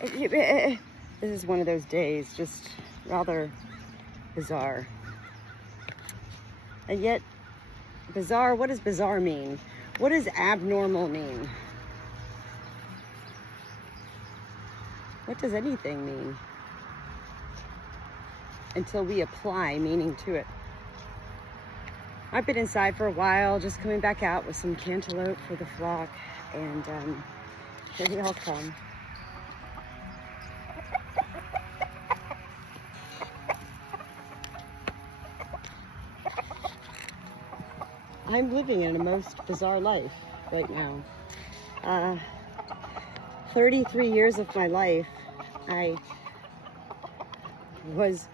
This is one of those days, just rather bizarre. And yet, bizarre, what does bizarre mean? What does abnormal mean? What does anything mean? Until we apply meaning to it. I've been inside for a while, just coming back out with some cantaloupe for the flock, and here they all come. I'm living in a most bizarre life right now. 33 years of my life, I was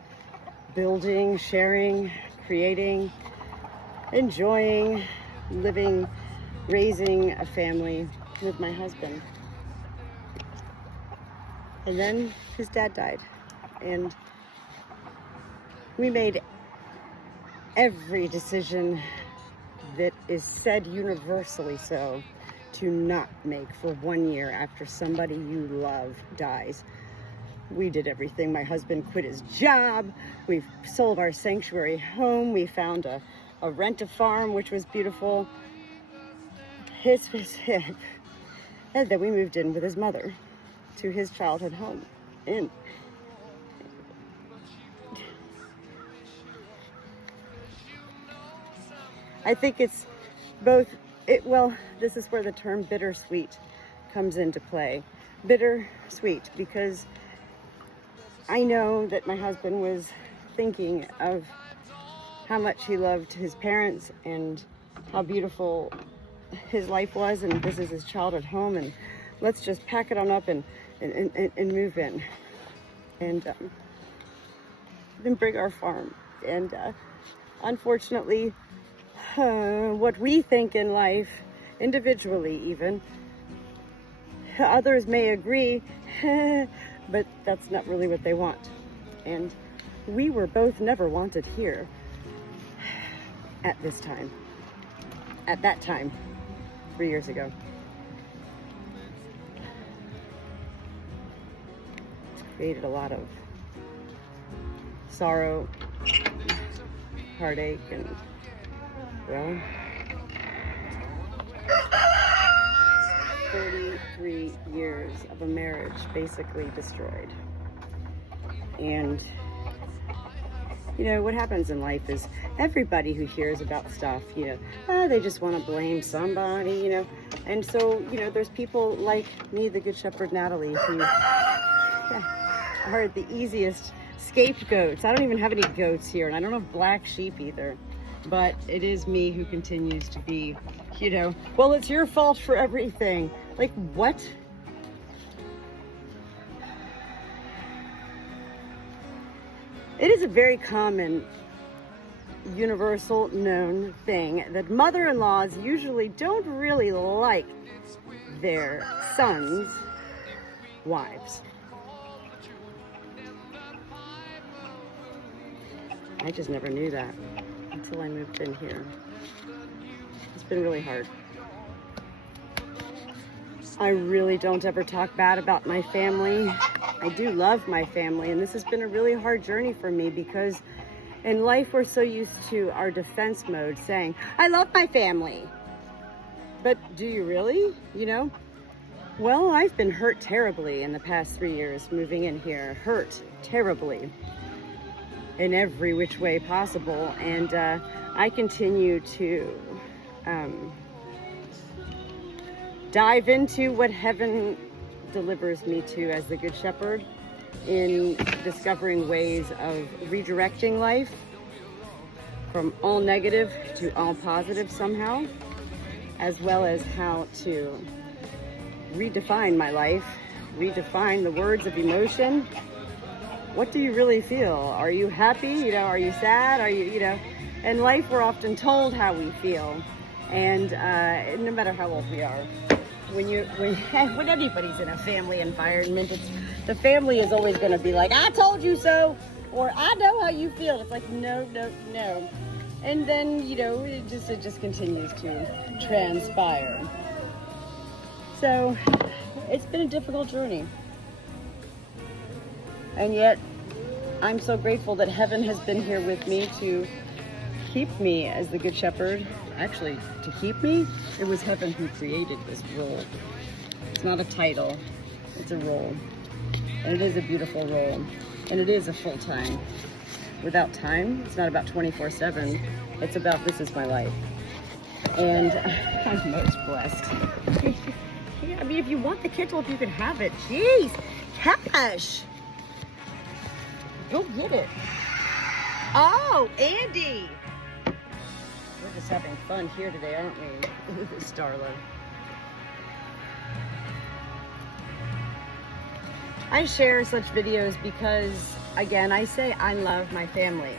building, sharing, creating, enjoying, living, raising a family with my husband. And then his dad died. And we made every decision that is said universally so to not make for 1 year after somebody you love dies. We did everything. My husband quit his job. We sold our sanctuary home. We found a rent-a-farm, which was beautiful. His hip. And then we moved in with his mother to his childhood home. And I think it's both, this is where the term bittersweet comes into play. Bittersweet, because I know that my husband was thinking of how much he loved his parents and how beautiful his life was, and this is his childhood home, and let's just pack it on up and move in. And then bring our farm. And unfortunately, what we think in life, individually even, others may agree, but that's not really what they want. And we were both never wanted here at this time. At that time, 3 years ago. It's created a lot of sorrow, heartache, and, well, 33 years of a marriage basically destroyed. And you know, what happens in life is everybody who hears about stuff, they just want to blame somebody, And so, there's people like me, the Good Shepherd Natalie, who are the easiest scapegoats. I don't even have any goats here, and I don't have black sheep either. But it is me who continues to be, well, it's your fault for everything. Like, what? It is a very common, universal, known thing that mother-in-laws usually don't really like their sons' wives. I just never knew that until I moved in here. It's been really hard. I really don't ever talk bad about my family. I do love my family, and this has been a really hard journey for me because in life we're so used to our defense mode saying, I love my family. But do you really? Well, I've been hurt terribly in the past 3 years moving in here. Hurt terribly in every which way possible. And I continue to dive into what heaven delivers me to as the Good Shepherd in discovering ways of redirecting life from all negative to all positive somehow, as well as how to redefine my life, redefine the words of emotion. What do you really feel? Are you happy? Are you sad? Are you, in life we're often told how we feel, and no matter how old we are. When anybody's in a family environment, the family is always going to be like, I told you so, or I know how you feel. It's like, no. And then, it just continues to transpire. So it's been a difficult journey. And yet, I'm so grateful that heaven has been here with me to keep me as the Good Shepherd. Actually, to keep me, it was heaven who created this role. It's not a title, it's a role. And it is a beautiful role. And it is a full-time. Without time, it's not about 24/7. It's about, this is my life. And I'm most blessed. Yeah, I mean, if you want the cantaloupe, you can have it. Jeez, Cash! Go get it. Oh, Andy! We're just having fun here today, aren't we, Starla? I share such videos because, again, I say I love my family.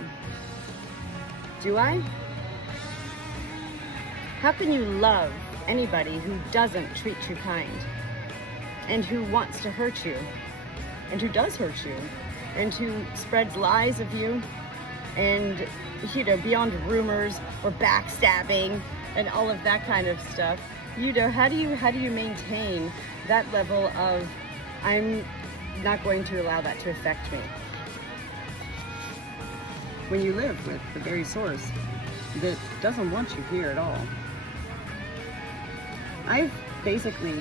Do I? How can you love anybody who doesn't treat you kind, and who wants to hurt you, and who does hurt you, and who spreads lies of you, and, you know, beyond rumors or backstabbing and all of that kind of stuff? You know, how do you maintain that level of, I'm not going to allow that to affect me, when you live with the very source that doesn't want you here at all? I've basically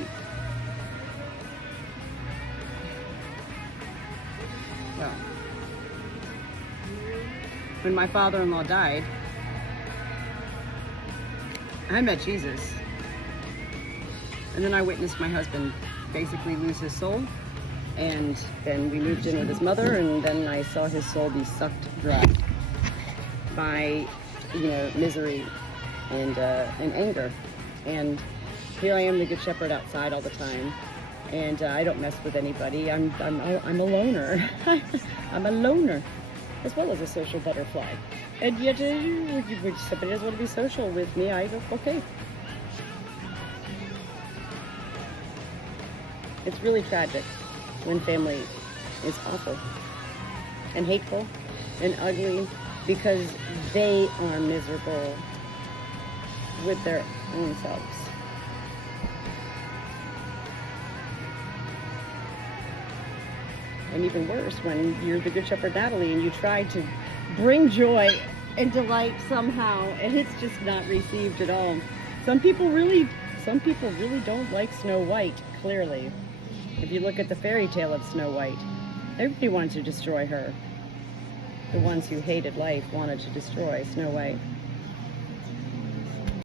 when my father-in-law died, I met Jesus. And then I witnessed my husband basically lose his soul. And then we moved in with his mother, and then I saw his soul be sucked dry by, you know, misery and anger. And here I am, the Good Shepherd, outside all the time, and I don't mess with anybody. I'm a loner. I'm a loner, as well as a social butterfly. And yet, if somebody doesn't want to be social with me, I go, okay. It's really tragic when family is awful and hateful and ugly because they are miserable with their own selves. And even worse, when you're the Good Shepherd Natalie and you try to bring joy and delight somehow, and it's just not received at all. Some people really don't like Snow White, clearly. If you look at the fairy tale of Snow White, everybody wanted to destroy her. The ones who hated life wanted to destroy Snow White.